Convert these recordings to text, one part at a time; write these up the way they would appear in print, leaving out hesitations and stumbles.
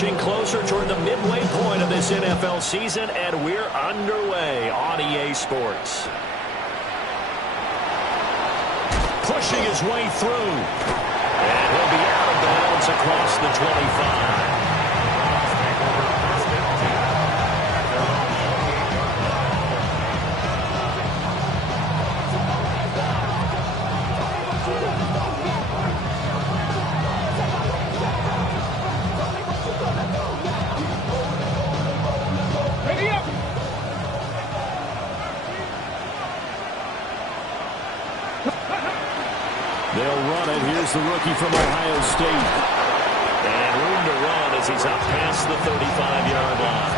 inching closer toward the midway point of this NFL season, and we're underway on EA Sports. Pushing his way through. And he'll be out of bounds across the 25. They'll run it. Here's the rookie from Ohio State. And room to run as he's up past the 35-yard line.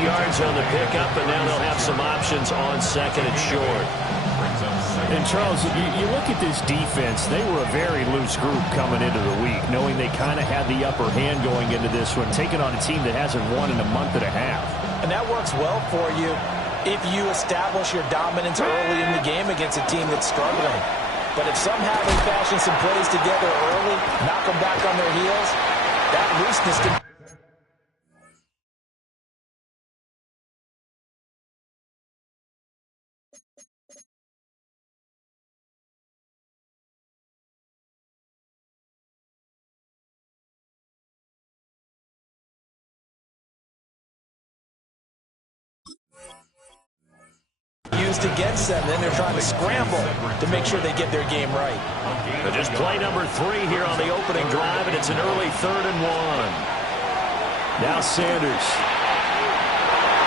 8 yards on the pickup, and now they'll have some options on second and short. And, Charles, you look at this defense, they were a very loose group coming into the week, knowing they kind of had the upper hand going into this one, taking on a team that hasn't won in a month and a half. And that works well for you if you establish your dominance early in the game against a team that's struggling. But if somehow they fashion some plays together early, knock them back on their heels, that looseness can... used against them. Then they're trying to scramble to make sure they get their game right. But just play number 3 here on the opening drive, and it's an early 3rd and 1. Now Sanders.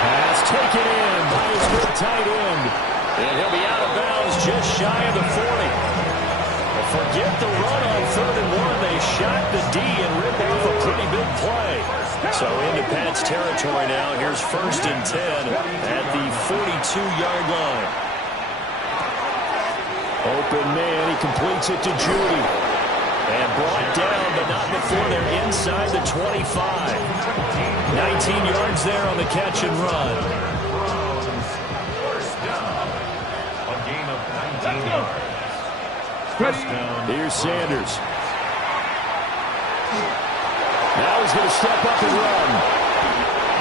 Pass taken in by his good tight end. And he'll be out of bounds just shy of the 40. Well, forget the run on 3rd and 1. They shot the D and ripped off a pretty big play. So into Pat's territory now. Here's 1st and 10 at the 42-yard line. Open man. He completes it to Judy. And brought down, but not before they're inside the 25. 19 yards there on the catch and run. A gain of 19 yards. Here's Sanders. Now he's going to step up and run.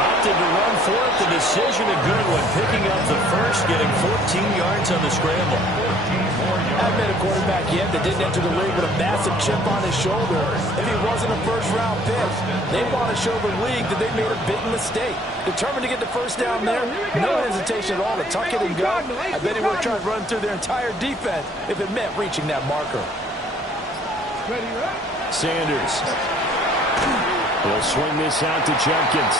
Opted to run for it. The decision a good one. Picking up the first, getting 14 yards on the scramble. I've been a quarterback yet that didn't enter the league with a massive chip on his shoulder. If he wasn't a first-round pick, they want to show the league that they made a big mistake. Determined to get the first down there, no hesitation at all to tuck it and go. I bet he would have tried to run through their entire defense if it meant reaching that marker. Sanders. He'll swing this out to Jenkins.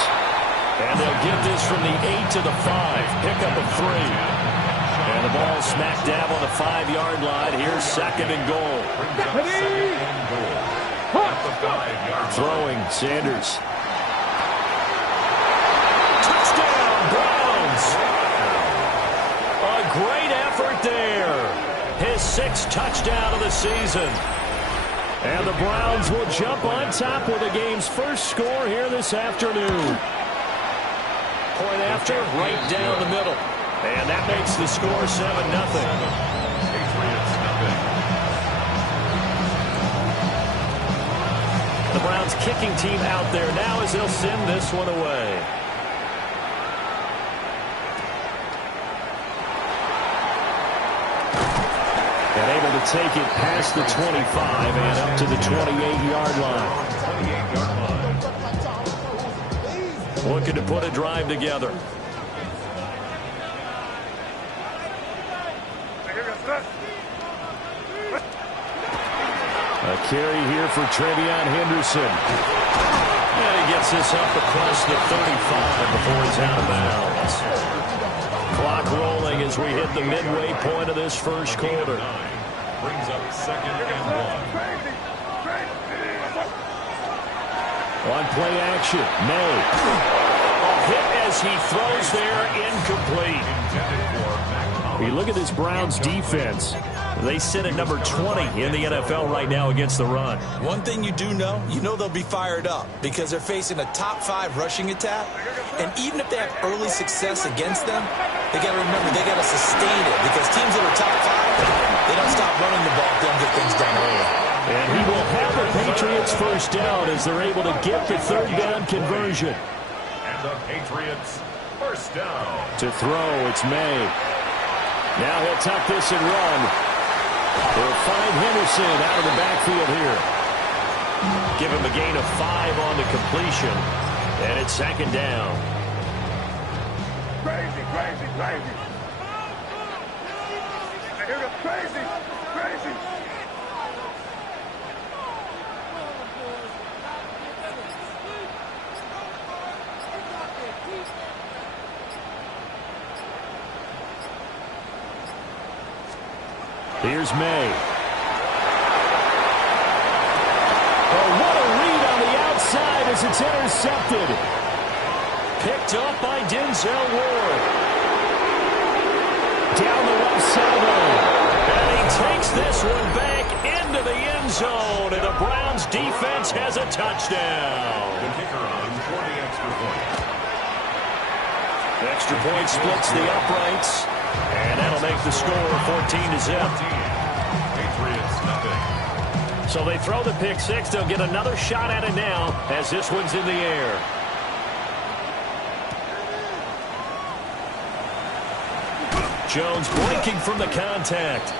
And they'll get this from the 8 to the 5. Pickup of 3. And the ball smack dab on the 5-yard line. Here's 2nd and goal. Throwing, Sanders. Touchdown, Browns! A great effort there. His 6th touchdown of the season. And the Browns will jump on top with the game's first score here this afternoon. Point after, right down the middle. And that makes the score 7-0. The Browns kicking team out there now as they'll send this one away. And able to take it past the 25 and up to the 28-yard line. Looking to put a drive together. A carry here for Travion Henderson. And he gets this up across the 35 before he's out of bounds. Clock rolling as we hit the midway point of this first quarter. Brings up 2nd and 1. On play action, May. A hit as he throws there, incomplete. You look at this Browns defense. They sit at number 20 in the NFL right now against the run. One thing you do know, they'll be fired up because they're facing a top 5 rushing attack. And even if they have early success against them, they got to remember they got to sustain it because teams that are top 5, they don't stop running the ball if they don't get things done early. And he will have the Patriots first down as they're able to get the third down conversion. And the Patriots first down. To throw, it's May. Now he'll tuck this and run. He'll find Henderson out of the backfield here. Give him a gain of 5 on the completion. And it's second down. Crazy, crazy, crazy. Here goes crazy, crazy. Here's May. Oh, what a read on the outside as it's intercepted. Picked up by Denzel Ward. Down the left sideline. And he takes this one back into the end zone. And the Browns defense has a touchdown. The kicker on for the extra point. Extra point splits the uprights. And that'll make the score 14-0. Patriots, nothing. So they throw the pick six. They'll get another shot at it now as this one's in the air. Jones blinking from the contact.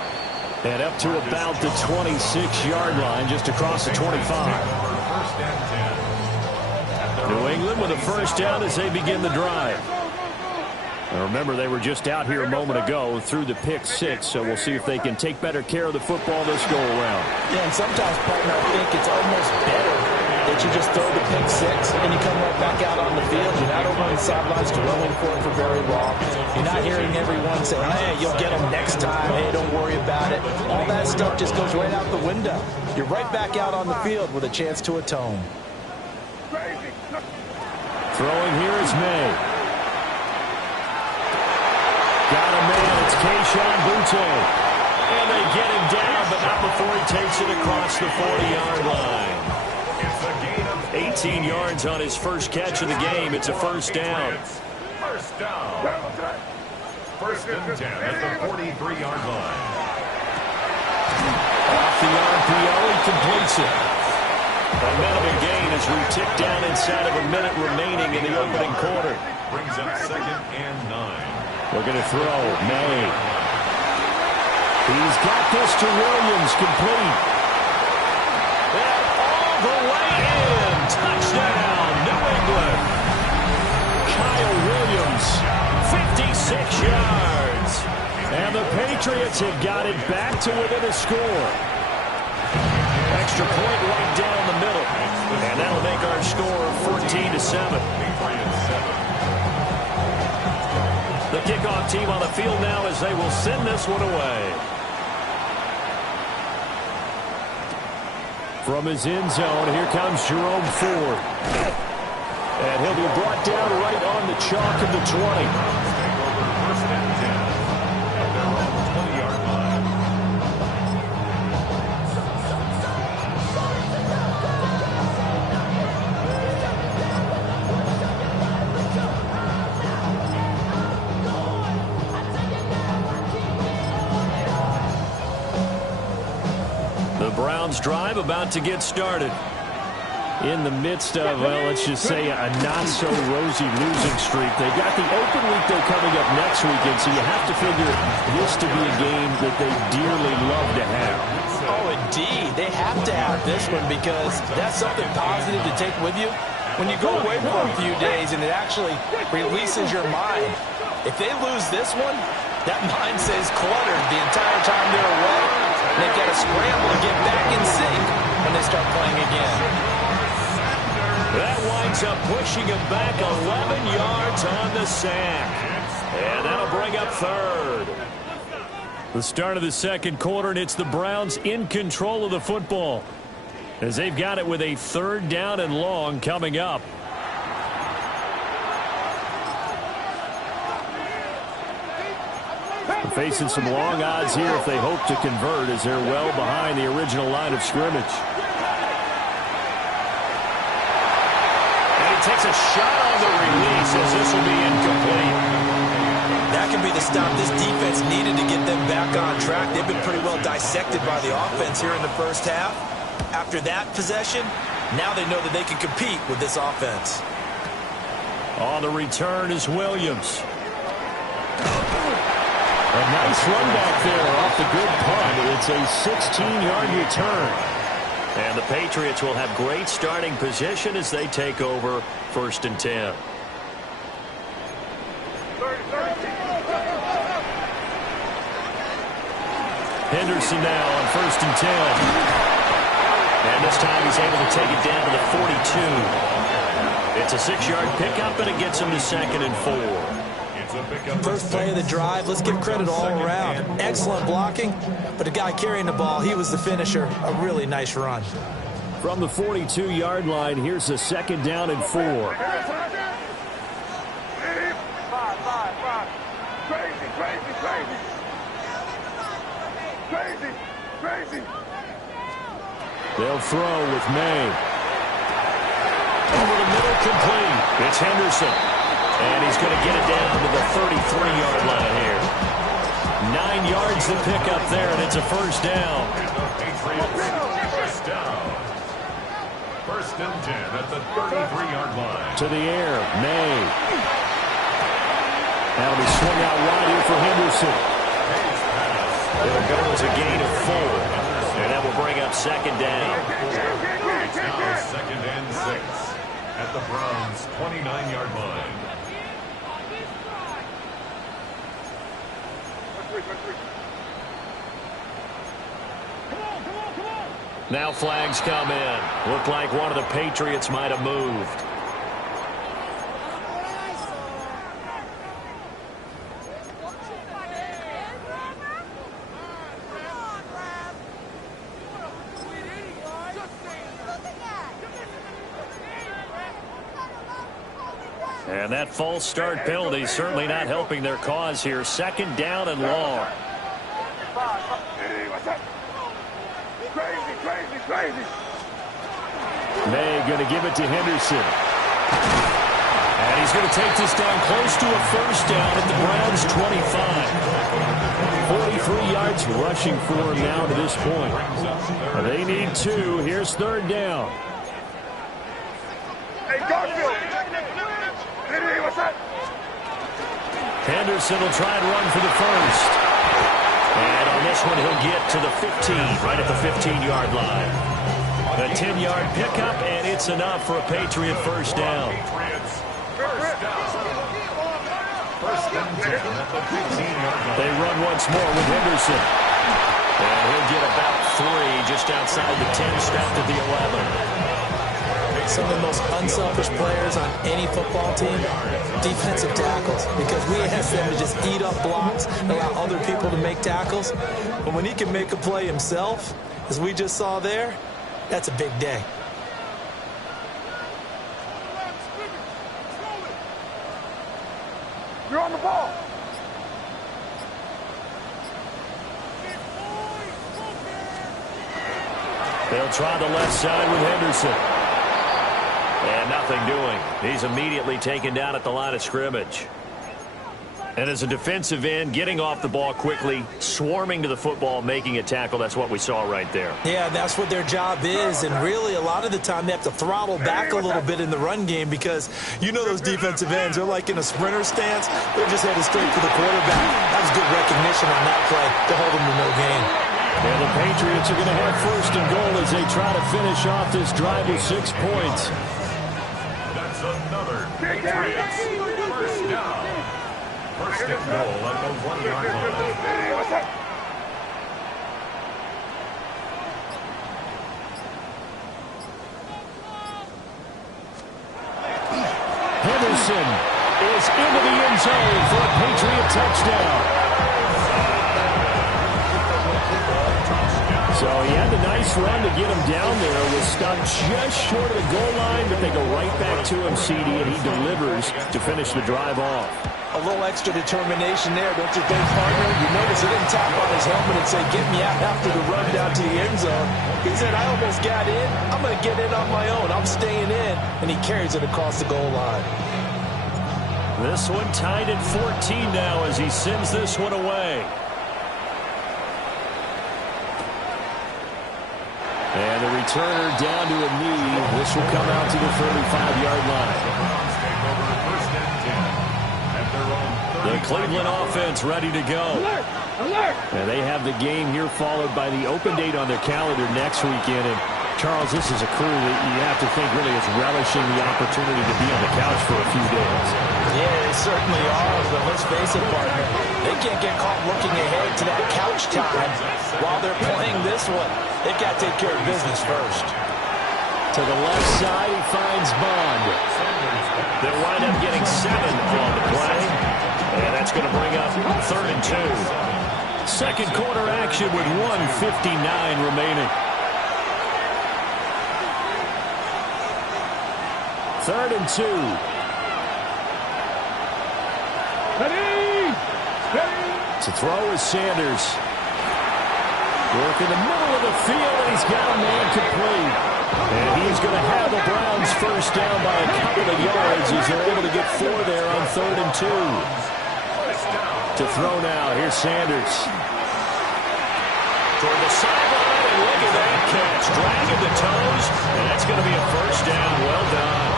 And up to about the 26-yard line, just across the 25. First and 10. New England with a first down as they begin the drive. And remember, they were just out here a moment ago through the pick six, so we'll see if they can take better care of the football this go-around. Yeah, and sometimes, partner, I think it's almost better that you just throw the pick six and you come right back out on the field. You're not over on the sidelines dwelling for it for very long. You're not hearing everyone say, hey, you'll get them next time. Hey, don't worry about it. All that stuff just goes right out the window. You're right back out on the field with a chance to atone. Throwing here is May. Got a man. It's Kayshon Boutte. And they get him down, but not before he takes it across the 40-yard line. It's a gain of 18 yards on his first catch of the game. It's a first down. First down. First and 10 at the 43-yard line. Off the RPO, he completes it. A minimum gain as we tick down inside of a minute remaining in the opening quarter. Brings up second and 9. We're going to throw. May. He's got this to Williams, complete. And all the way in. Touchdown, New England. Kyle Williams, 56 yards. And the Patriots have got it back to within a score. Extra point right down the middle. And that'll make our score 14-7. Patriots 7. The kickoff team on the field now as they will send this one away. From his end zone, here comes Jerome Ford. And he'll be brought down right on the chalk of the 20. First and 10 at their own 20-yard line. Browns drive about to get started. In the midst of, well, let's just say a not-so-rosy losing streak. They've got the open week, though, coming up next weekend, so you have to figure this to be a game that they dearly love to have. Oh, indeed. They have to have this one because that's something positive to take with you when you go away for a few days, and it actually releases your mind. If they lose this one, that mind stays cluttered the entire time they're away. And they've got to scramble and get back in sync when they start playing again. That winds up pushing him back 11 yards on the sack. And that'll bring up third. The start of the second quarter, and it's the Browns in control of the football as they've got it with a third down and long coming up. They're facing some long odds here if they hope to convert as they're well behind the original line of scrimmage. And he takes a shot on the release as this will be incomplete. That can be the stop this defense needed to get them back on track. They've been pretty well dissected by the offense here in the first half. After that possession, now they know that they can compete with this offense. On the return is Williams. A nice run back there off the good punt. It's a 16-yard return. And the Patriots will have great starting position as they take over 1st and 10. Henderson now on 1st and 10. And this time he's able to take it down to the 42. It's a 6-yard pickup, and it gets him to 2nd and 4. First play of the drive, let's give credit all around. Excellent blocking, but the guy carrying the ball, he was the finisher. A really nice run. From the 42-yard line, here's a 2nd down and 4. They'll throw with May. Over the middle, complete. It's Henderson. And he's going to get it down to the 33-yard line here. 9 yards to pick up there, and it's a 1st down. First and 10 at the 33-yard line. To the air, May. That'll be swung out wide here for Henderson. There goes a gain of 4. And that will bring up 2nd down. It's now 2nd and 6 at the Browns' 29-yard line. Now flags come in. Looked like one of the Patriots might have moved. And that false start penalty certainly not helping their cause here. 2nd down and long. May going to give it to Henderson. And he's going to take this down close to a 1st down at the Browns' 25. 43 yards rushing for him now to this point. They need 2. Here's 3rd down. Henderson will try and run for the 1st. And on this one, he'll get to the 15, right at the 15-yard line. A 10-yard pickup, and it's enough for a Patriot 1st down. They run once more with Henderson. And he'll get about 3 just outside the 10, stopped at the 11. Some of the most unselfish players on any football team, defensive tackles, because we ask them to just eat up blocks and allow other people to make tackles. But when he can make a play himself, as we just saw there, that's a big day. You're on the ball. They'll try the left side with Henderson. And nothing doing. He's immediately taken down at the line of scrimmage. And as a defensive end, getting off the ball quickly, swarming to the football, making a tackle, that's what we saw right there. Yeah, that's what their job is. And really, a lot of the time, they have to throttle back a little bit in the run game because you know those defensive ends, they're like in a sprinter stance. They're just headed straight for the quarterback. That was good recognition on that play to hold them to no gain. And the Patriots are going to have 1st and goal as they try to finish off this drive with 6 points. That's another Patriots 1st down. 1st and goal at the 1-yard line. Henderson is into the end zone for a Patriot touchdown. So he had the nice run to get him down there. Was stopped just short of the goal line, but they go right back to him, CD, and he delivers to finish the drive off. A little extra determination there, don't you think, partner? You notice he didn't tap on his helmet and say, get me out after the run down to the end zone. He said, I almost got in. I'm going to get in on my own. I'm staying in. And he carries it across the goal line. This one tied at 14 now as he sends this one away. And the returner down to a knee. This will come out to the 35-yard line. The Cleveland offense ready to go. Alert! Alert! And they have the game here followed by the open date on their calendar next weekend. And Charles, this is a crew that you have to think really is relishing the opportunity to be on the couch for a few days. Yeah, they certainly are, but let's face it, partner. They can't get caught looking ahead to that couch time while they're playing this one. They've got to take care of business first. To the left side, he finds Bond. They'll wind up getting 7 on the play. And that's going to bring up 3rd and 2. Second quarter action with 1:59 remaining. 3rd and 2. Ready! Ready! To throw is Sanders. Work in the middle of the field, and he's got a man complete. And he's going to have the Browns first down by a couple of yards as they're able to get 4 there on 3rd and 2. To throw now, here's Sanders. Toward the sideline, and look at that catch. Dragging the toes, and that's going to be a first down. Well done.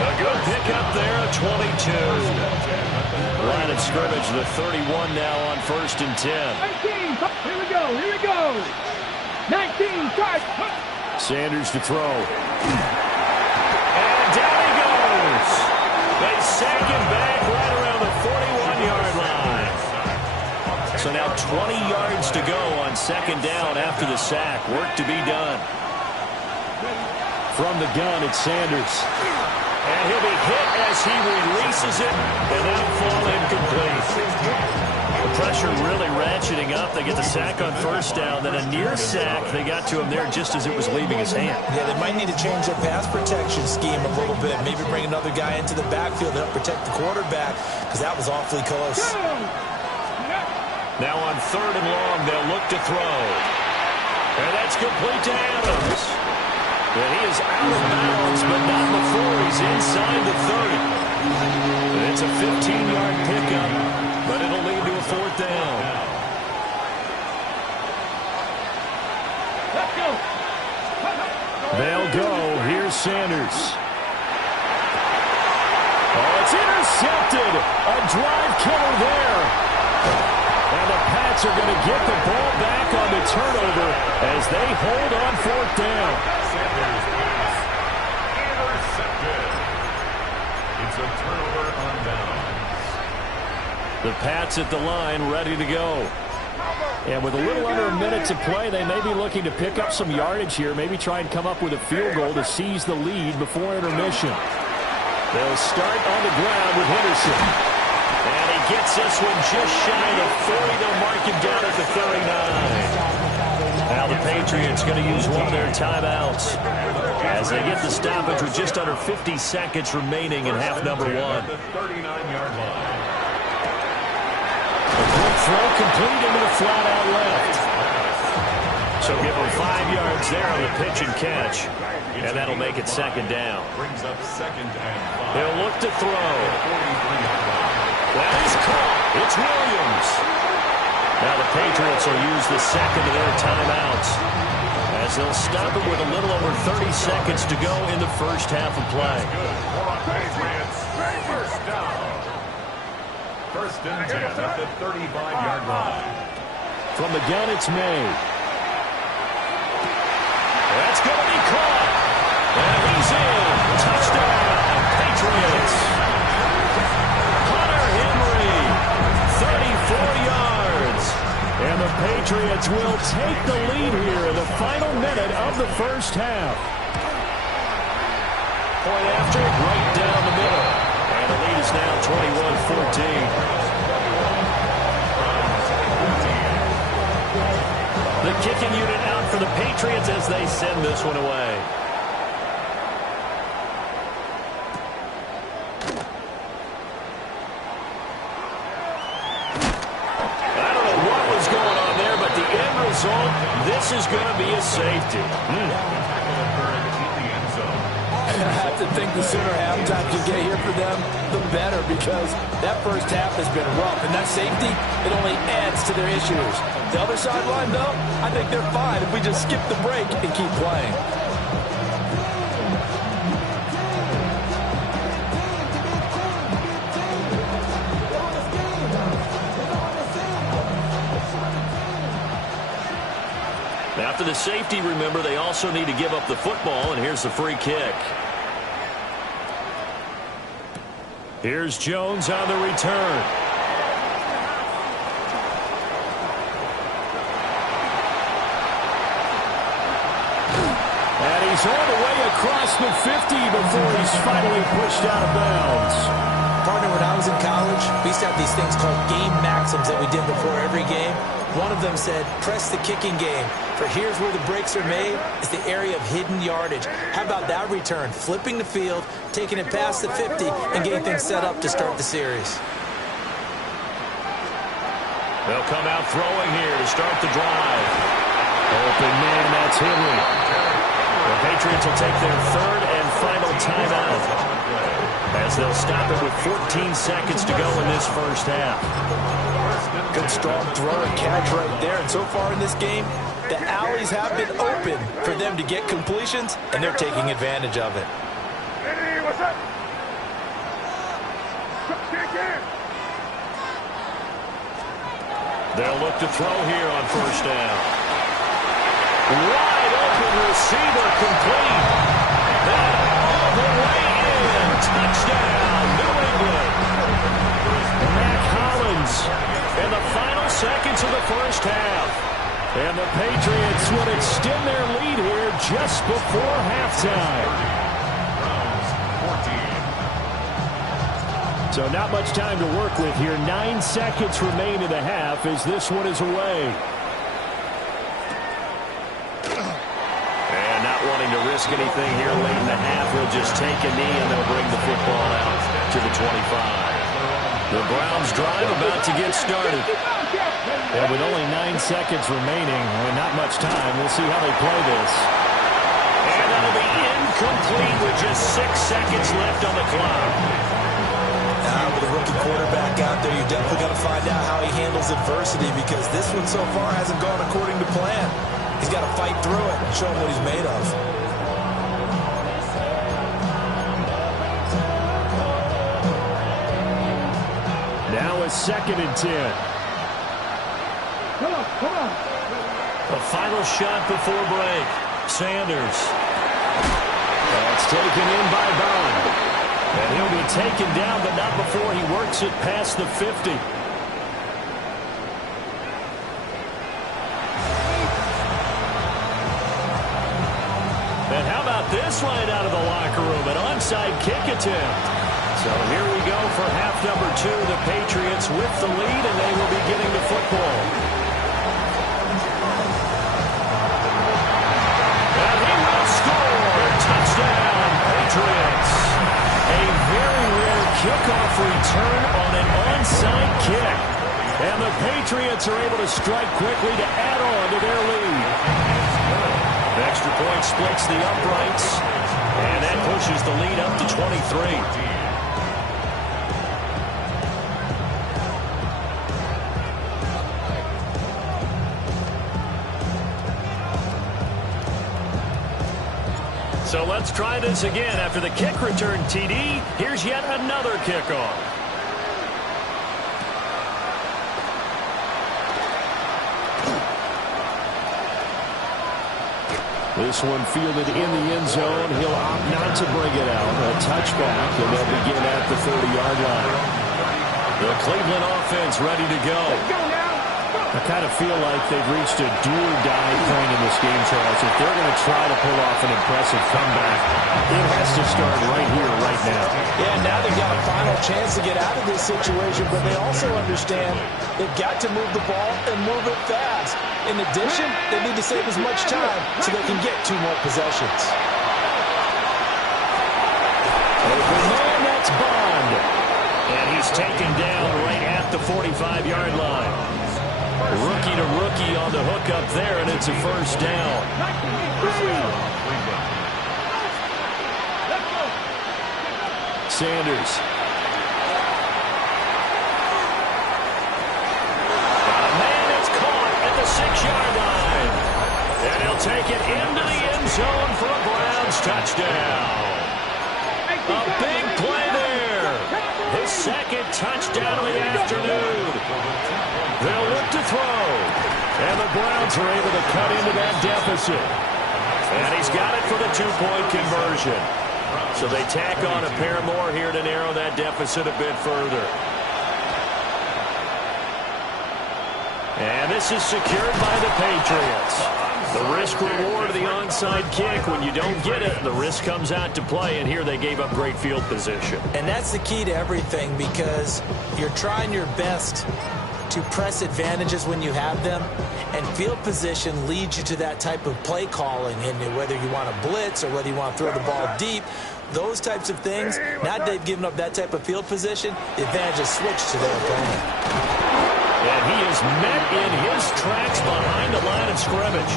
A good pickup there, a 22. Line of scrimmage, the 31 now on 1st and 10. 19! Here we go! Here we go! 19! Start! Sanders to throw. And down he goes. They sack him back right around the 41-yard line. So now 20 yards to go on 2nd down after the sack. Work to be done. From the gun, it's Sanders. And he'll be hit as he releases it, and that'll fall incomplete. The pressure really ratcheting up. They get the sack on 1st down, then a near sack. They got to him there just as it was leaving his hand. Yeah, they might need to change their pass protection scheme a little bit. Maybe bring another guy into the backfield to help protect the quarterback, because that was awfully close. Now on 3rd and long, they'll look to throw. And that's complete to Adams. And he is out of bounds, but not before he's inside the 30. And it's a 15-yard pickup, but it'll lead to a 4th down. Let's go! They'll go. Here's Sanders. Oh, it's intercepted. A drive killer there. And the Pats are going to get the ball back on the turnover as they hold on 4th down. Sanders pass intercepted. It's a turnover on downs. The Pats at the line ready to go. And with a little under a minute to play, they may be looking to pick up some yardage here, maybe try and come up with a field goal to seize the lead before intermission. They'll start on the ground with Henderson. And he gets this one just shy of 40. They'll mark him down at the 39. Now the Patriots going to use one of their timeouts as they get the stoppage with just under 50 seconds remaining in half number 1. The 39-yard line. A quick throw complete into the flat out left. So give them 5 yards there on the pitch and catch. And that'll make it 2nd down. Brings up 2nd and 5. They'll look to throw. 43-yard line. That is caught. It's Williams. Now the Patriots will use the 2nd of their timeouts as they'll stop it with a little over 30 seconds to go in the first half of play. Patriots, first down. 1st and 10 at the 35-yard line. From the gun, it's May. That's going to be caught. And he's in. Touchdown, Patriots. Hunter Henry, 34 yards. And the Patriots will take the lead here in the final minute of the first half. Point after, right down the middle. And the lead is now 21-14. The kicking unit out for the Patriots as they send this one away. I don't know what was going on there, but the end result, this is going to be a safety. I have to think the sooner halftime can get here for them, the better, because that first half has been rough. And that safety, it only adds to their issues. The other sideline, though, I think they're fine if we just skip the break and keep playing. After the safety, remember, they also need to give up the football, and here's the free kick. Here's Jones on the return. And he's all the way across the 50 before he's finally pushed out of bounds. Partner, when I was in college, we used to have these things called game maxims that we did before every game. One of them said, press the kicking game. For here's where the breaks are made, is the area of hidden yardage. How about that return? Flipping the field, taking it past the 50, and getting things set up to start the series. They'll come out throwing here to start the drive. Open man, that's Henry. The Patriots will take their third and final timeout, as they'll stop it with 14 seconds to go in this first half. Good strong throw and catch right there. And so far in this game, the alleys have been open for them to get completions, and they're taking advantage of it. Hey, what's up? They'll look to throw here on first down. Wide open receiver complete. That all the way in. Touchdown, New England. Mac Hollins in the final seconds of the first half. And the Patriots would extend their lead here just before halftime. So not much time to work with here. 9 seconds remain in the half as this one is away. And not wanting to risk anything here late in the half, he'll just take a knee and they'll bring the football out to the 25. The Browns drive about to get started. And with only 9 seconds remaining and not much time, we'll see how they play this. And that'll be incomplete with just 6 seconds left on the clock. With a rookie quarterback out there, you definitely got to find out how he handles adversity, because this one so far hasn't gone according to plan. He's got to fight through it and show him what he's made of. Now a 2nd and 10. Come on. A final shot before break. Sanders. That's taken in by Bond. And he'll be taken down, but not before he works it past the 50. And how about this line out of the locker room? An onside kick attempt. So here we go for half number 2. The Patriots with the lead, and they will be getting the football. And he will score. Touchdown, Patriots. A very rare kickoff return on an onside kick. And the Patriots are able to strike quickly to add on to their lead. The extra point splits the uprights, and that pushes the lead up to 23. So let's try this again. After the kick return TD, here's yet another kickoff. This one fielded in the end zone. He'll opt not to bring it out. A touchback, and they'll begin at the 30-yard line. The Cleveland offense ready to go. Let's go now. I kind of feel like they've reached a do-or-die point in this game, Charles. If they're going to try to pull off an impressive comeback, it has to start right here, right now. Yeah, now they've got a final chance to get out of this situation, but they also understand they've got to move the ball and move it fast. In addition, they need to save as much time so they can get 2 more possessions. Open man, that's Bond. And he's taken down right at the 45-yard line. Rookie to rookie on the hook up there, and it's a first down. Let's go. Sanders. Man, it's caught at the 6-yard line. And he'll take it into the end zone for a Browns touchdown. A big play there. His second touchdown of the afternoon. They'll look to throw. And the Browns are able to cut into that deficit. And he's got it for the 2-point conversion. So they tack on a pair more here to narrow that deficit a bit further. And this is secured by the Patriots. The risk-reward of the onside kick, when you don't get it, the risk comes out to play, and here they gave up great field position. And that's the key to everything, because you're trying your best to press advantages when you have them, and field position leads you to that type of play calling, and whether you want to blitz or whether you want to throw the ball deep, those types of things, now that they've given up that type of field position, the advantage is switched to their opponent. And he is met in his tracks behind the line of scrimmage.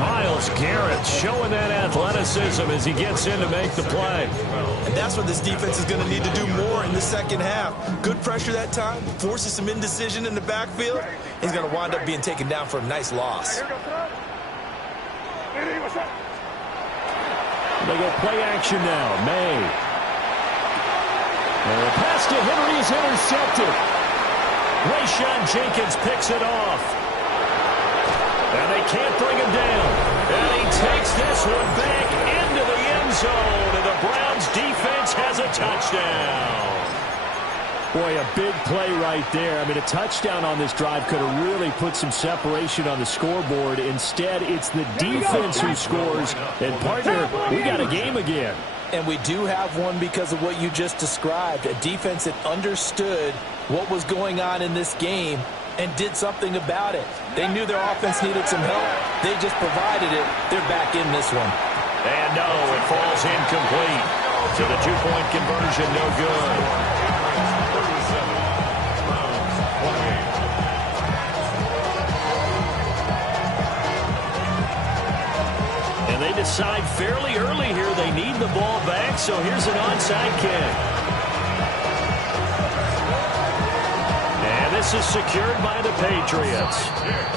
Myles Garrett showing that athleticism as he gets in to make the play. And that's what this defense is going to need to do more in the second half. Good pressure that time, forces some indecision in the backfield. He's going to wind up being taken down for a nice loss. They go play action now. May. And the pass to Henry is intercepted. Rayshon Jenkins picks it off. And they can't bring him down. And he takes this one back into the end zone. And the Browns defense has a touchdown. Boy, a big play right there. I mean, a touchdown on this drive could have really put some separation on the scoreboard. Instead, it's the defense who scores. And, partner, we got a game again. And we do have one because of what you just described. A defense that understood what was going on in this game and did something about it. They knew their offense needed some help. They just provided it. They're back in this one. And no, it falls incomplete. So the 2-point conversion, no good. And they decide fairly early here they need the ball back, so here's an onside kick. And this is secured by the Patriots.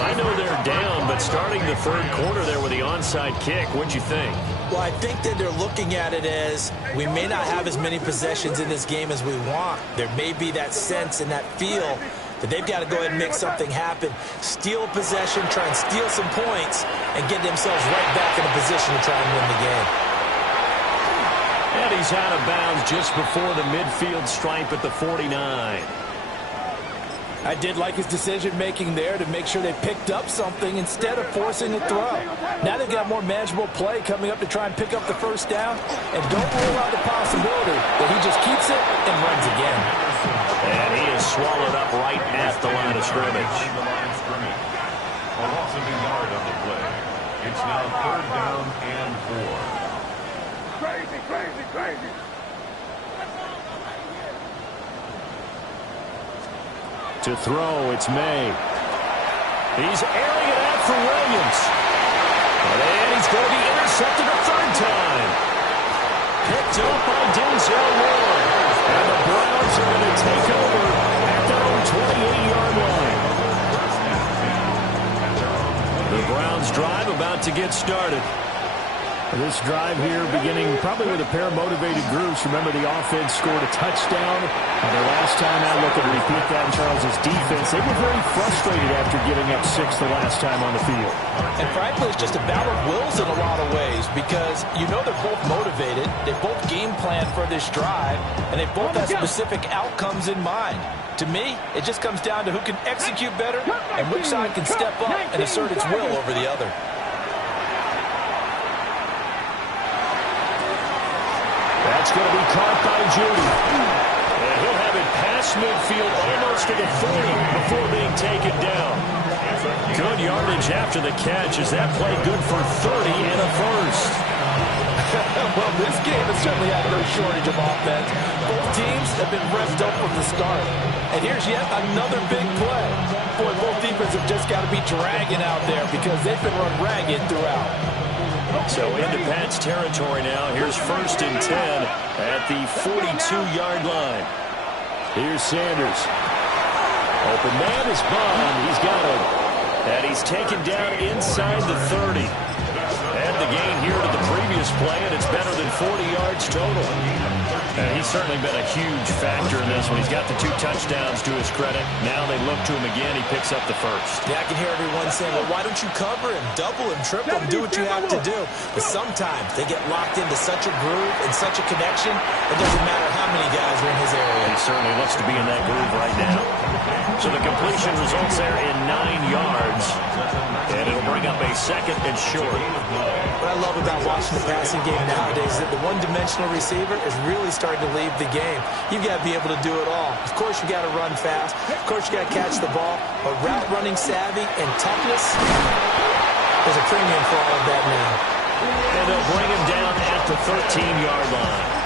I know they're down, but starting the third quarter there with the onside kick, what'd you think? Well, I think that they're looking at it as we may not have as many possessions in this game as we want. There may be that sense and that feel that they've got to go ahead and make something happen, steal a possession, try and steal some points, and get themselves right back in a position to try and win the game. And he's out of bounds just before the midfield stripe at the 49. I did like his decision-making there to make sure they picked up something instead of forcing a throw. Now they've got more manageable play coming up to try and pick up the first down, and don't rule out the possibility that he just keeps it and runs again. And he is swallowed up right at the line of scrimmage. A loss of a yard on the play. It's now 3rd down and 4. Crazy, crazy, crazy. To throw, it's May. He's airing it out for Williams. And he's going to be intercepted a third time. Picked up by Denzel Ward. And the Browns are going to take over at their own 28-yard line. The Browns drive about to get started. This drive here beginning probably with a pair of motivated groups. Remember, the offense scored a touchdown. And their last time out, looking to repeat that in Charles' defense. They were very frustrated after giving up 6 the last time on the field. And frankly, it's just a battle of wills in a lot of ways, because you know they're both motivated. They both game plan for this drive, and they both have specific outcomes in mind. To me, it just comes down to who can execute better and which side can step up and assert its will over the other. That's going to be caught by Judy. And he'll have it past midfield almost to the 40 before being taken down. Good yardage after the catch. Is that play good for 30 and a first? Well, this game has certainly had no shortage of offense. Both teams have been revved up from the start. And here's yet another big play. Boy, both defenses have just got to be dragging out there because they've been run ragged throughout. So into Pat's territory now. Here's 1st and 10 at the 42-yard line. Here's Sanders. Open man is Bond. He's got him. And he's taken down inside the 30. Add the gain here to the previous play, and it's better than 40 yards total. And he's certainly been a huge factor in this one. He's got the 2 touchdowns to his credit. Now they look to him again. He picks up the 1st. Yeah, I can hear everyone saying, well, why don't you cover him, double him, triple him, do what you have to do. But sometimes they get locked into such a groove and such a connection, it doesn't matter how many guys are in his area. He certainly looks to be in that groove right now. So the completion results there in 9 yards. And it'll bring up a 2nd and short. What I love about watching the passing game nowadays is that the one-dimensional receiver is really starting to leave the game. You've got to be able to do it all. Of course, you got to run fast. Of course, you got to catch the ball. But route running savvy and toughness, there's a premium for all of that now. And they'll bring him down at the 13-yard line.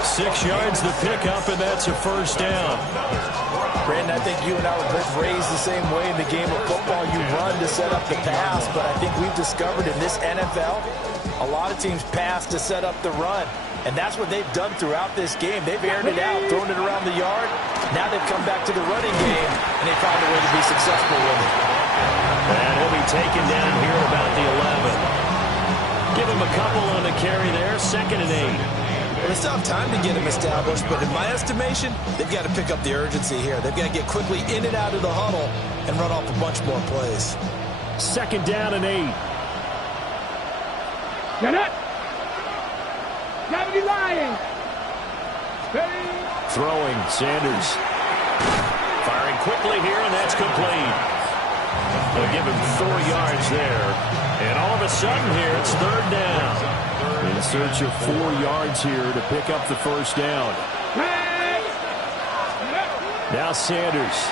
6 yards the pickup, and that's a 1st down. Brandon, I think you and I were both raised the same way in the game of football. You run to set up the pass, but I think we've discovered in this NFL, a lot of teams pass to set up the run. And that's what they've done throughout this game. They've aired it out, thrown it around the yard. Now they've come back to the running game, and they found a way to be successful with it. And he'll be taken down here at about the 11. Give him a couple on the carry there, 2nd and 8. Well, they still have time to get him established, but in my estimation, they've got to pick up the urgency here. They've got to get quickly in and out of the huddle and run off a bunch more plays. 2nd down and 8. Get up! Gravity Lions! Throwing, Sanders. Firing quickly here, and that's complete. They'll give him 4 yards there. And all of a sudden here, it's 3rd down. In search of 4 yards here to pick up the 1st down. Now Sanders.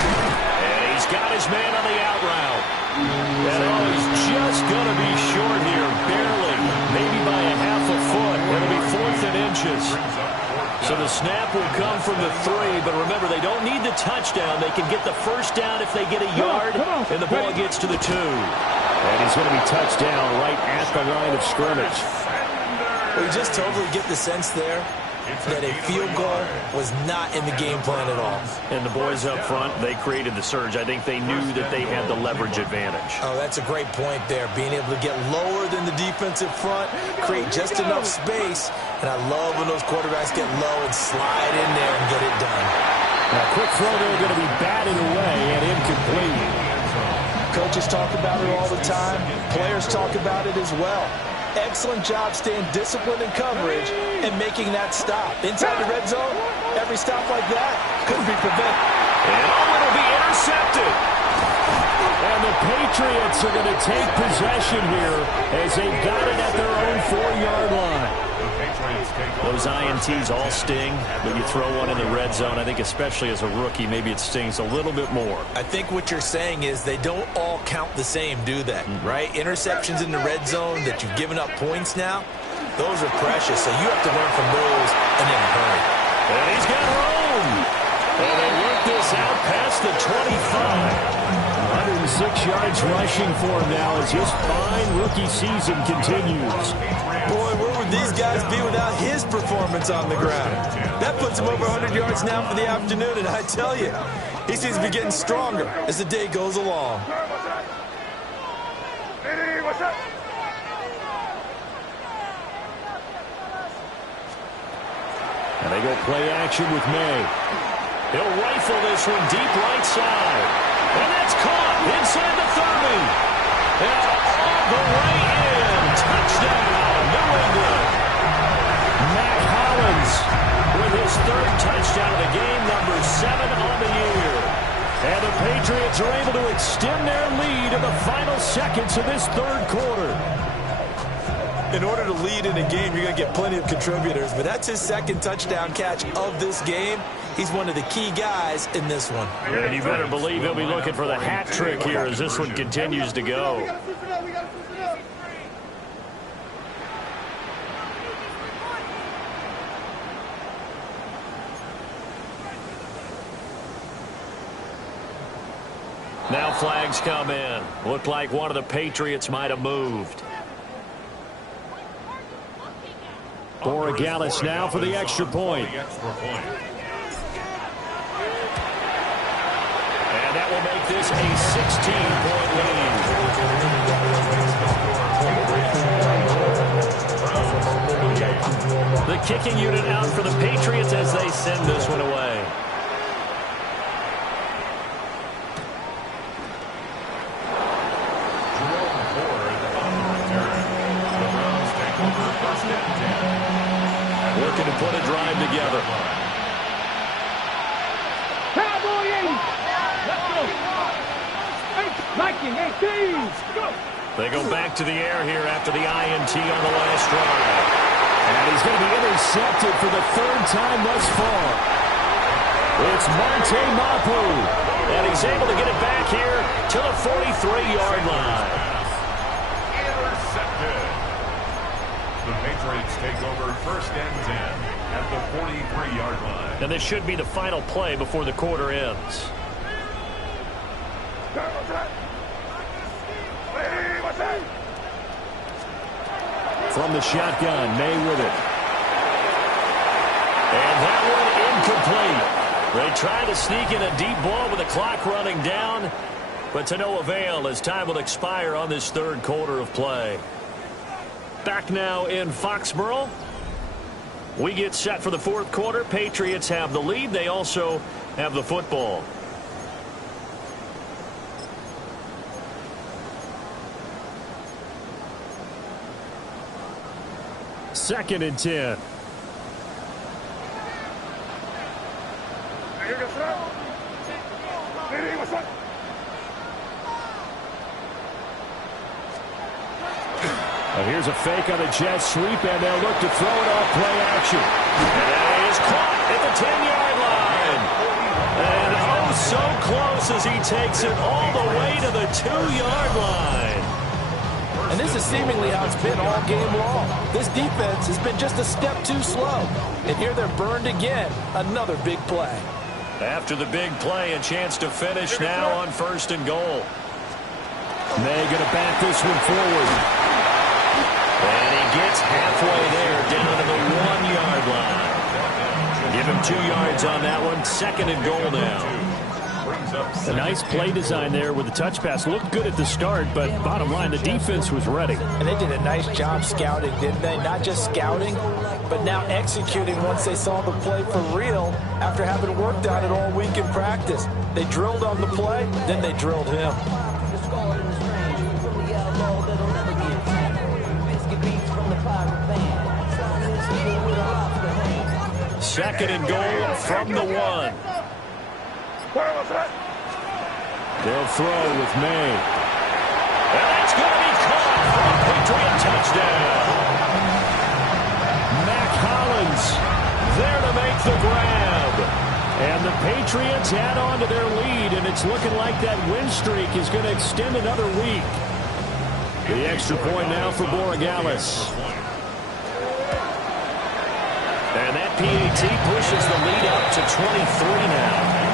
And he's got his man on the out route. And he's just going to be short here, barely. Maybe by a half a foot. It'll be 4th and inches. So the snap will come from the 3, but remember, they don't need the touchdown. They can get the 1st down if they get a yard, and the ball gets to the 2. And he's going to be touched down right at the line of scrimmage. Well, you just totally get the sense there that a field goal was not in the game plan at all. And the boys up front, they created the surge. I think they knew that they had the leverage advantage. Oh, that's a great point there. Being able to get lower than the defensive front, create just enough space. And I love when those quarterbacks get low and slide in there and get it done. Now, quick throw there going to be batted away and incomplete. Coaches talk about it all the time. Players talk about it as well. Excellent job staying disciplined in coverage and making that stop. Inside the red zone, every stop like that could be prevented. And it'll be intercepted. And the Patriots are going to take possession here as they've got it at their own 4-yard line. Those INTs all sting, but you throw one in the red zone. I think especially as a rookie, maybe it stings a little bit more. I think what you're saying is they don't all count the same, do they? Right? Interceptions in the red zone that you've given up points now, those are precious. So you have to learn from those and then hurry. And he's got room. And they work this out past the 25. 106 yards rushing for him now as his fine rookie season continues. Boy, where would these guys be without his performance on the ground? That puts him over 100 yards now for the afternoon, and I tell you, he seems to be getting stronger as the day goes along. And they go play action with May. He'll rifle this one deep right side. And that's caught inside the 30. And all the way in. Touchdown, New England. Matt Hollins with his 3rd touchdown of the game, number 7 on the year. And the Patriots are able to extend their lead in the final seconds of this 3rd quarter. In order to lead in a game, you're going to get plenty of contributors, but that's his 2nd touchdown catch of this game. He's one of the key guys in this one. And you better believe he'll be looking for the hat trick here as this one continues to go. Now flags come in. Looked like one of the Patriots might have moved. Borregales now for the extra point. And that will make this a 16-point lead. The kicking unit out for the Patriots as they send this one away. Looking to put a drive together. Cowboy 80. Let's go. Viking 18. Go. They go back to the air here after the INT on the last drive. And he's going to be intercepted for the third time thus far. It's Monte Mapu. And he's able to get it back here to the 43-yard line. Intercepted. The Patriots take over first and 10 at the 43-yard line. And this should be the final play before the quarter ends. From the shotgun, May with it. And that one incomplete. They try to sneak in a deep ball with the clock running down, but to no avail as time will expire on this third quarter of play. Back now in Foxborough. We get set for the fourth quarter. Patriots have the lead. They also have the football. Second and 10. Here's a fake on the jet sweep, and they'll look to throw it off play action. And that is caught at the 10-yard line. And oh, so close as he takes it all the way to the 2-yard line. And this is seemingly how it's been all game long. This defense has been just a step too slow. And here they're burned again. Another big play. After the big play, a chance to finish now on first and goal. May going to back this one forward. And he gets halfway there down to the 1-yard line. Give him 2 yards on that one. Second and goal now. A nice play design there with the touch pass. Looked good at the start, but bottom line, the defense was ready. And they did a nice job scouting, didn't they? Not just scouting, but now executing once they saw the play for real after having worked on it all week in practice. They drilled on the play, then they drilled him. Second and goal from the 1. They'll throw with May. And that's going to be caught for a Patriot touchdown. Mac Hollins there to make the grab. And the Patriots add on to their lead, and it's looking like that win streak is going to extend another week. The extra point now for Borregales. And that PAT pushes the lead up to 23 now.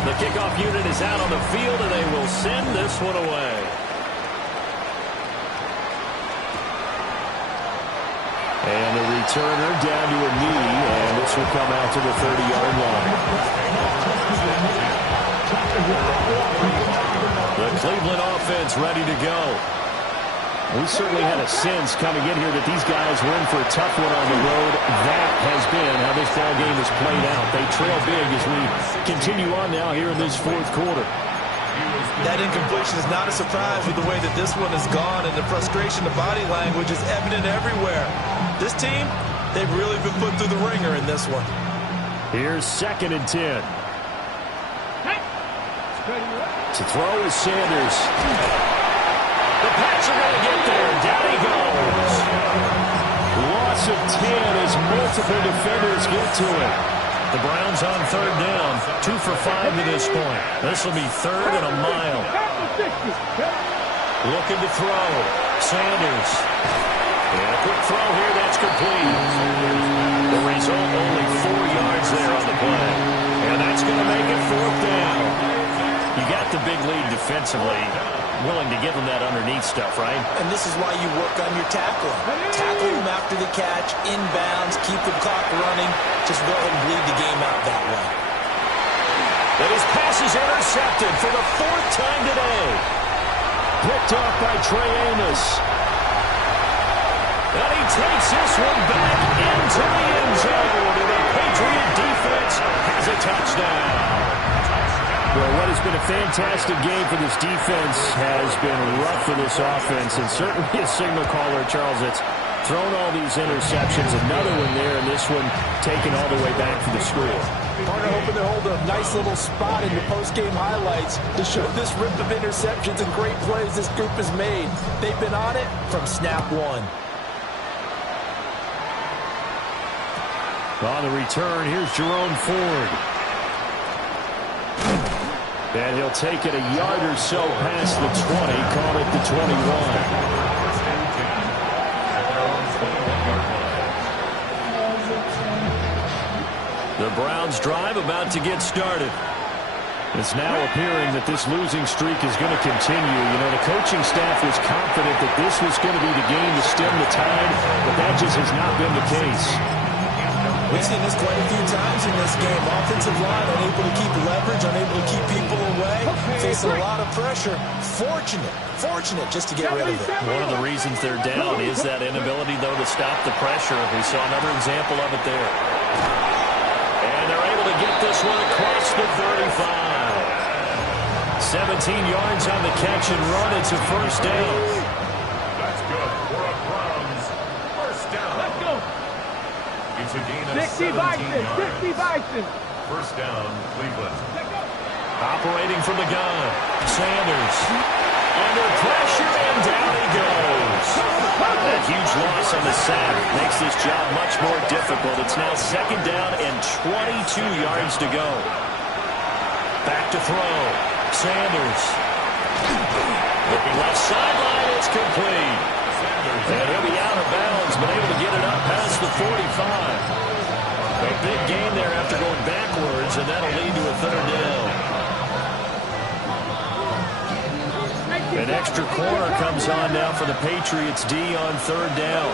The kickoff unit is out on the field, and they will send this one away. And the returner down to a knee, and this will come out to the 30-yard line. The Cleveland offense ready to go. We certainly had a sense coming in here that these guys were in for a tough one on the road. That has been how this ball game has played out. They trail big as we continue on now here in this fourth quarter. That incompletion is not a surprise with the way that this one has gone, and the frustration, the body language is evident everywhere. This team, they've really been put through the ringer in this one. Here's second and 10. To throw is Sanders. The Pats are going to get there. Down he goes. Loss of 10 as multiple defenders get to it. The Browns on third down. 2 for 5 to this point. This will be third and a mile. Looking to throw. Sanders. And a quick throw here. That's complete. The to make it 4th down. You got the big lead defensively. Willing to give them that underneath stuff, right? And this is why you work on your tackling. Tackle them after the catch, inbounds, keep the clock running. Just go ahead and bleed the game out that way. And his pass is intercepted for the 4th time today. Picked off by Trey Amos. And he takes this one back into the end zone. And the Patriot defense has a touchdown. Well, what has been a fantastic game for this defense has been rough for this offense, and certainly a signal caller, Charles, that's thrown all these interceptions. Another one there, and this one taken all the way back for the score. Partner hoping to hold a nice little spot in the post-game highlights to show this rip of interceptions and great plays this group has made. They've been on it from snap one. On the return, here's Jerome Ford. And he'll take it a yard or so past the 20, call it the 21. The Browns drive about to get started. It's now appearing that this losing streak is going to continue. You know, the coaching staff was confident that this was going to be the game to stem the tide, but that just has not been the case. We've seen this quite a few times in this game. Offensive line unable to keep leverage, unable to keep people away, facing a lot of pressure. Fortunate just to get rid of it. One of the reasons they're down is that inability, though, to stop the pressure. We saw another example of it there. And they're able to get this one across the 35. 17 yards on the catch and run. It's a 1st down. That's good for a Browns 1st down. Let's go. It's a gain of 60 Vikings, 60 Vikings. 1st down, Cleveland. Operating from the gun. Sanders under pressure, and down he goes. That huge loss on the sack makes this job much more difficult. It's now 2nd down and 22 yards to go. Back to throw. Sanders. Looking left sideline. It's complete. And he'll be out of bounds, but able to get it up past the 45. A big gain there after going backwards, and that'll lead to a 3rd down. An extra corner comes on now for the Patriots D on 3rd down.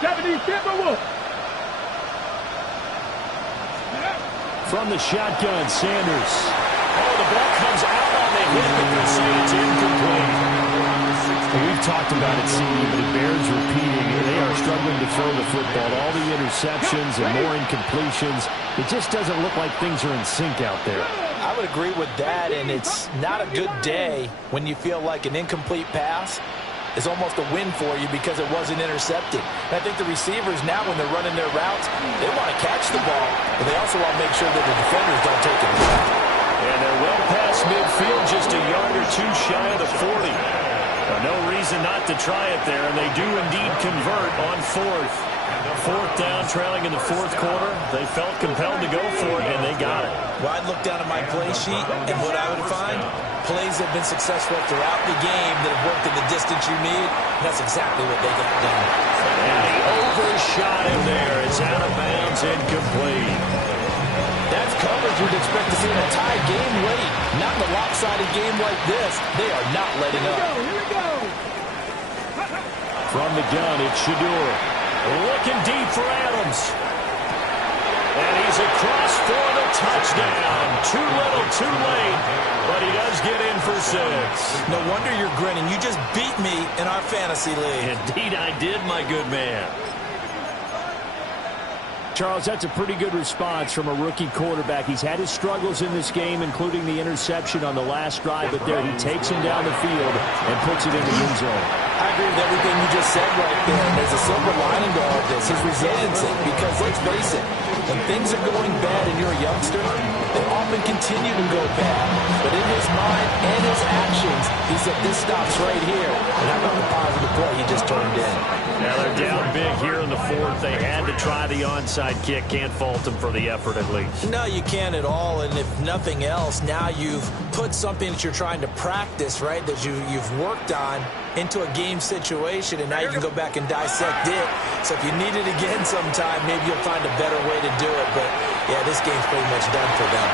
70 Timberwolves. From the shotgun, Sanders. Oh, the ball comes out on the hit, but they say it's incomplete. We've talked about it, CD, but it bears repeating. They are struggling to throw the football. All the interceptions and more incompletions. It just doesn't look like things are in sync out there. I would agree with that, and it's not a good day when you feel like an incomplete pass is almost a win for you because it wasn't intercepted. And I think the receivers now, when they're running their routes, they want to catch the ball, but they also want to make sure that the defenders don't take it away. And they're well past midfield, just a yard or two shy of the 40. No reason not to try it there, and they do indeed convert on 4th. 4th down, trailing in the 4th quarter. They felt compelled to go for it, and they got it. Well, I'd look down at my play sheet, and what I would find, plays have been successful throughout the game that have worked in the distance you need. That's exactly what they got done. And he overshot him there. It's out of bounds, incomplete. That's coverage you'd expect to see in a tie game late. Not in a lopsided game like this. They are not letting up. Here we go. From the gun, it's Shador. Looking deep for Adams. And he's across for the touchdown. Too little, too late. But he does get in for 6. No wonder you're grinning. You just beat me in our fantasy league. Indeed I did, my good man. Charles, that's a pretty good response from a rookie quarterback. He's had his struggles in this game, including the interception on the last drive, but there he takes him down the field and puts it in the end zone. I agree with everything you just said right there. And there's a silver lining to all this, his resiliency. Because let's face it, when things are going bad and you're a youngster, they often continue to go bad. But in his mind and his actions, he said, this stops right here. And how about the positive play he just turned in? Now they're down big here in the 4th. They had to try the onside kick. Can't fault them for the effort at least. No, you can't at all. And if nothing else, now you've put something that you're trying to practice, right, that you've worked on into a game situation, and now you can go back and dissect it. So if you need it again sometime, maybe you'll find a better way to do it. But, yeah, this game's pretty much done for them.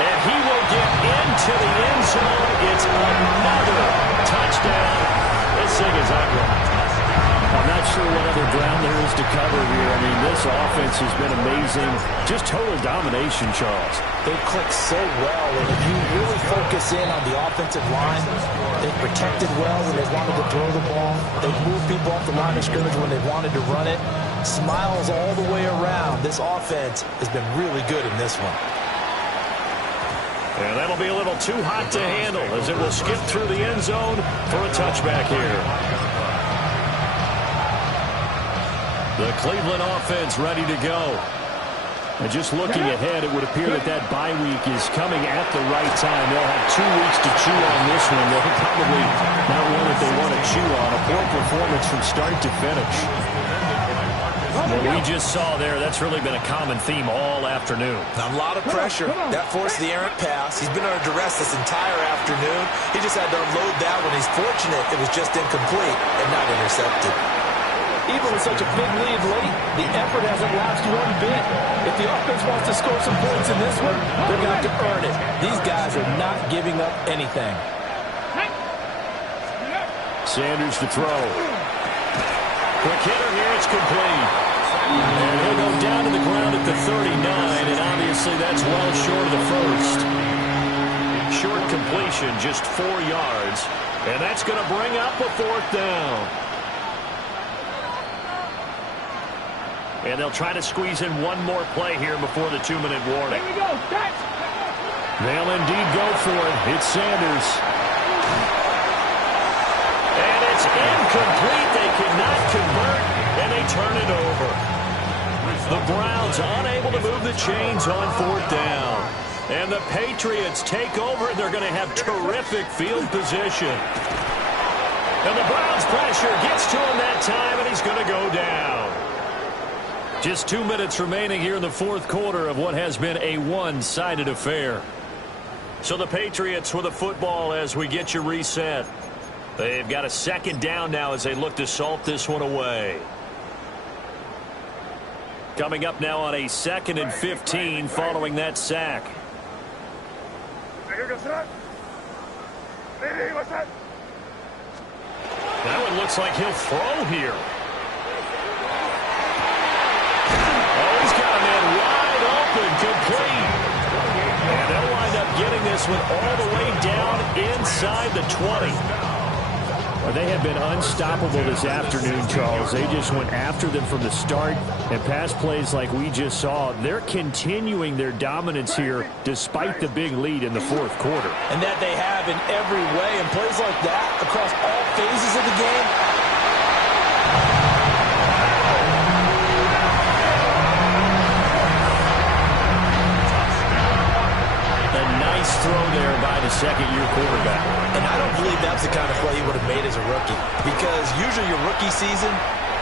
And he will get into the end zone. It's another touchdown. This thing is ugly. I'm not sure what other ground there is to cover here. I mean, this offense has been amazing. Just total domination, Charles. They click so well, and if you really focus in on the offensive line, they protected well when they wanted to throw the ball. They moved people off the line of scrimmage when they wanted to run it. Smiles all the way around. This offense has been really good in this one. And that'll be a little too hot to handle as it will skip through the end zone for a touchback here. The Cleveland offense ready to go. And just looking ahead, it would appear that that bye week is coming at the right time. They'll have 2 weeks to chew on this one. They'll probably not one that they want to chew on. A poor performance from start to finish. What we just saw there, that's really been a common theme all afternoon. A lot of pressure. That forced the errant pass. He's been under duress this entire afternoon. He just had to unload that one. He's fortunate it was just incomplete and not intercepted. Even with such a big lead late, the effort hasn't lapsed one bit. If the offense wants to score some points in this one, they're going to have to earn it. These guys are not giving up anything. Sanders to throw. Quick hitter here, it's complete. And he'll go down to the ground at the 39, and obviously that's well short of the first. Short completion, just 4 yards. And that's going to bring up a 4th down. And they'll try to squeeze in one more play here before the 2-minute warning. Here we go, catch! They'll indeed go for it. It's Sanders. And it's incomplete. They cannot convert, and they turn it over. The Browns unable to move the chains on 4th down. And the Patriots take over, and they're going to have terrific field position. And the Browns pressure gets to him that time, and he's going to go down. Just 2 minutes remaining here in the 4th quarter of what has been a one-sided affair. So the Patriots with the football as we get you reset. They've got a 2nd down now as they look to salt this one away. Coming up now on a 2nd and 15 following that sack. That one looks like he'll throw here. Complete. And they'll wind up getting this one all the way down inside the 20. Well, they have been unstoppable this afternoon, Charles. They just went after them from the start, and pass plays like we just saw, they're continuing their dominance here despite the big lead in the 4th quarter. And that they have in every way, and plays like that across all phases of the game. Throw there by the 2nd-year quarterback. And I don't believe that's the kind of play he would have made as a rookie, because usually your rookie season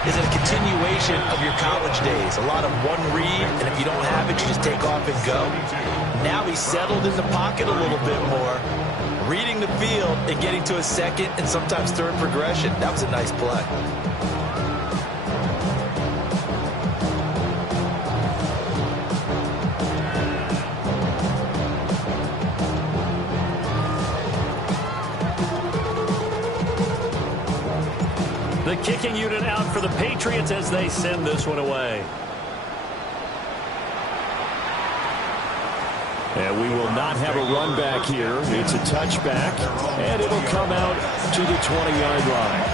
is a continuation of your college days. A lot of one read, and if you don't have it, you just take off and go. Now he's settled in the pocket a little bit more, reading the field and getting to a 2nd and sometimes 3rd progression. That was a nice play. The kicking unit out for the Patriots as they send this one away. And we will not have a run back here. It's a touchback, and it'll come out to the 20-yard line.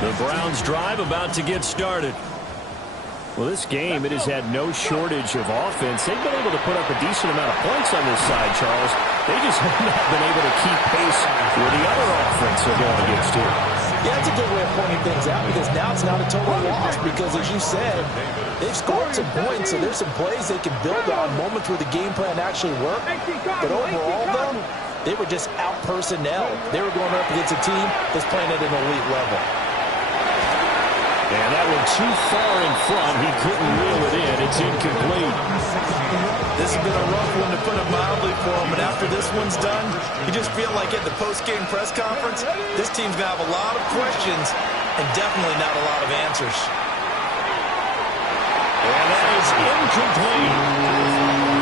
The Browns drive about to get started. Well, this game, it has had no shortage of offense. They've been able to put up a decent amount of points on this side, Charles. They just have not been able to keep pace with the other offense they're going against here. Yeah, that's a good way of pointing things out, because now it's not a total loss, because as you said, they've scored some points, so there's some plays they can build on, moments where the game plan actually worked. But overall, though, they were just out personnel. They were going up against a team that's playing at an elite level. And that one too far in front. He couldn't reel it in. It's incomplete. This has been a rough one, to put it mildly, for him. And after this one's done, you just feel like at the post-game press conference, this team's going to have a lot of questions and definitely not a lot of answers. And that is incomplete.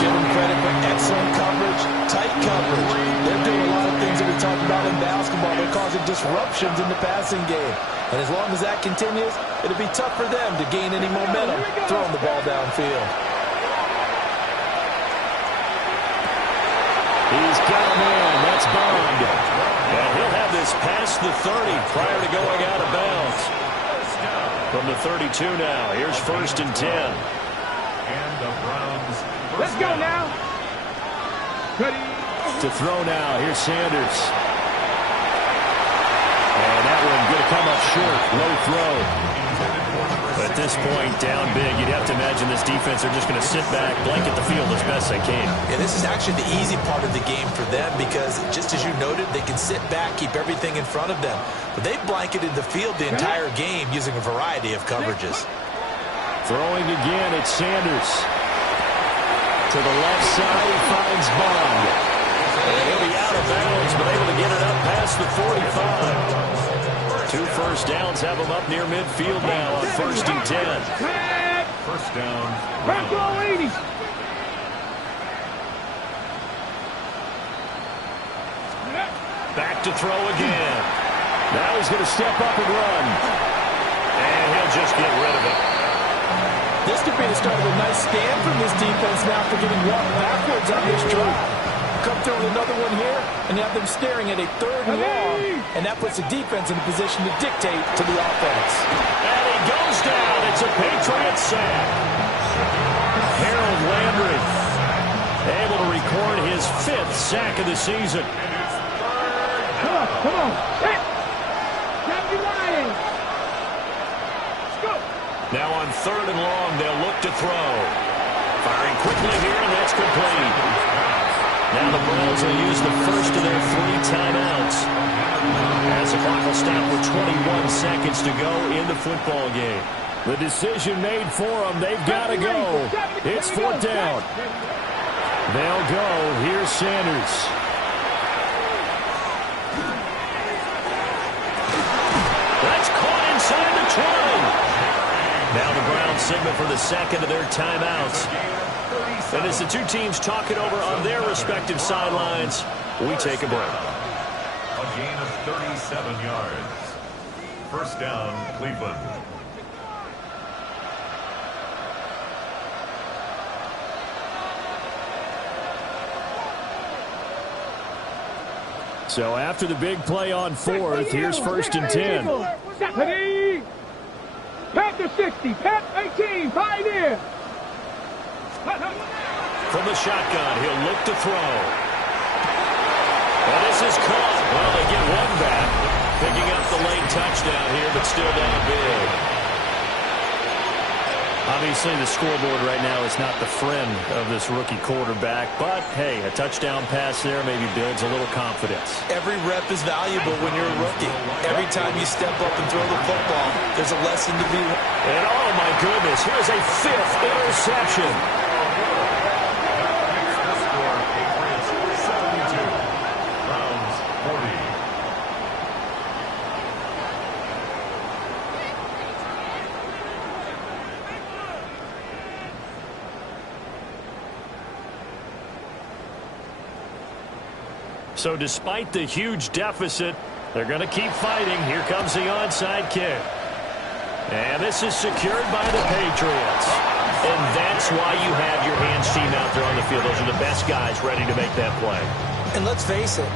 Give them credit for excellent coverage, tight coverage. They're doing a lot of things that we talked about in basketball. They're causing disruptions in the passing game. And as long as that continues, it'll be tough for them to gain any momentum throwing the ball downfield. He's got a man. That's Bond. And he'll have this past the 30 prior to going out of bounds. From the 32 now. Here's 1st and 10. And the Browns. Let's go now. Ready. To throw now. Here's Sanders. And that one going to come up short. Low throw. At this point, down big, you'd have to imagine this defense are just going to sit back, blanket the field as best they can. Yeah, this is actually the easy part of the game for them because, just as you noted, they can sit back, keep everything in front of them. But they've blanketed the field the entire game using a variety of coverages. Throwing again, it's Sanders. To the left side, he finds Bond. And he'll be out of bounds, but able to get it up past the 45. 2 first downs have him up near midfield now on 1st and 10. First down. Back to 80. Back to throw again. Now he's going to step up and run. And he'll just get rid of it. This could be the start of a nice stand from this defense now for getting walked backwards on this drive. Come through with another one here, and you have them staring at a 3rd and long, and that puts the defense in a position to dictate to the offense. And he goes down. It's a Patriot sack. Harold Landry able to record his 5th sack of the season. Come on, come on. Hit. Captain Ryan. Let's go. Now on 3rd and long, they'll look to throw. Firing quickly here, and that's complete. Now the Browns will use the first of their 3 timeouts. As the clock will stop with 21 seconds to go in the football game. The decision made for them. They've got to go. It's 4th down. They'll go. Here's Sanders. That's caught inside the 20. Now the Browns signal for the second of their timeouts. And as the two teams talk it over on their respective sidelines, we take a break. A gain of 37 yards. First down, Cleveland. So after the big play on 4th, here's 1st and 10. Ready. Panther 60, Panther 18, Pioneer. From the shotgun, he'll look to throw. And this is caught. Well, they get one back. Picking up the late touchdown here, but still down big. Obviously, the scoreboard right now is not the friend of this rookie quarterback. But, hey, a touchdown pass there maybe builds a little confidence. Every rep is valuable when you're a rookie. Every time you step up and throw the football, there's a lesson to be learned. And, oh, my goodness, here's a 5th interception. So despite the huge deficit, they're going to keep fighting. Here comes the onside kick. And this is secured by the Patriots. And that's why you have your hands team out there on the field. Those are the best guys ready to make that play. And let's face it,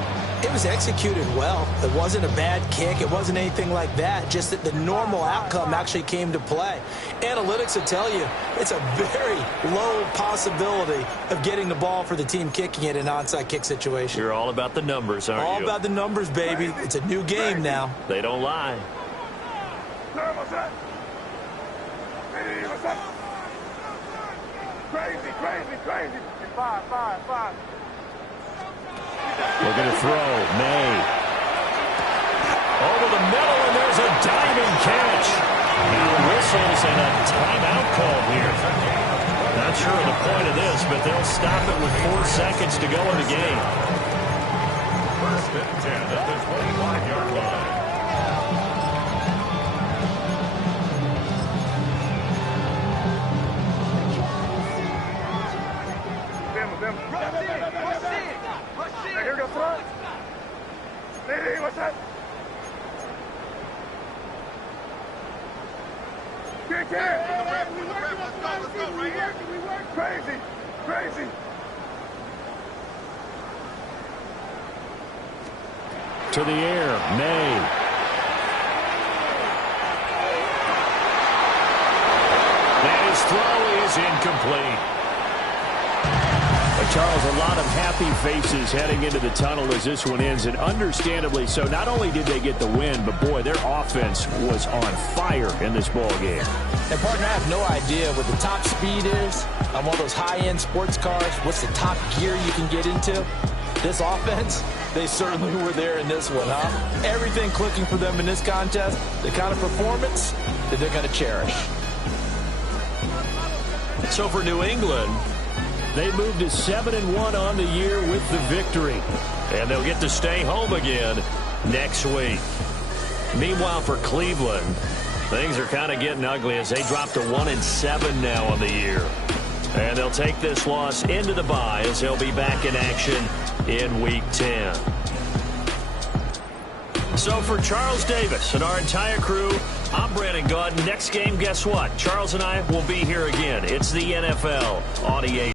it was executed well. It wasn't a bad kick. It wasn't anything like that. Just that the normal outcome actually came to play. Analytics will tell you it's a very low possibility of getting the ball for the team kicking it in an onside kick situation. You're all about the numbers, aren't you? All about the numbers, baby. It's a new game now. They don't lie. Crazy. 5. Looking to throw. May. Over the middle, and there's a diving catch. Now whistles and a timeout called here. Not sure of the point of this, but they'll stop it with 4 seconds to go in the game. First and 10 at the 25-yard line. Here we go, front. Hey, what's that? Get here! Let's go, right here. We work crazy, crazy. To the air, May. And his throw is incomplete. Charles, a lot of happy faces heading into the tunnel as this one ends, and understandably so. Not only did they get the win, but boy, their offense was on fire in this ball game. And partner, I have no idea what the top speed is on one of those high-end sports cars. What's the top gear you can get into? This offense, they certainly were there in this one, huh? Everything clicking for them in this contest, the kind of performance that they're going to cherish. So for New England, they moved to 7-1 on the year with the victory. and they'll get to stay home again next week. Meanwhile, for Cleveland, things are kind of getting ugly as they drop to 1-7 now on the year. And they'll take this loss into the bye as they'll be back in action in Week 10. So for Charles Davis and our entire crew, I'm Brandon Gaudin. Next game, guess what? Charles and I will be here again. It's the NFL on EA.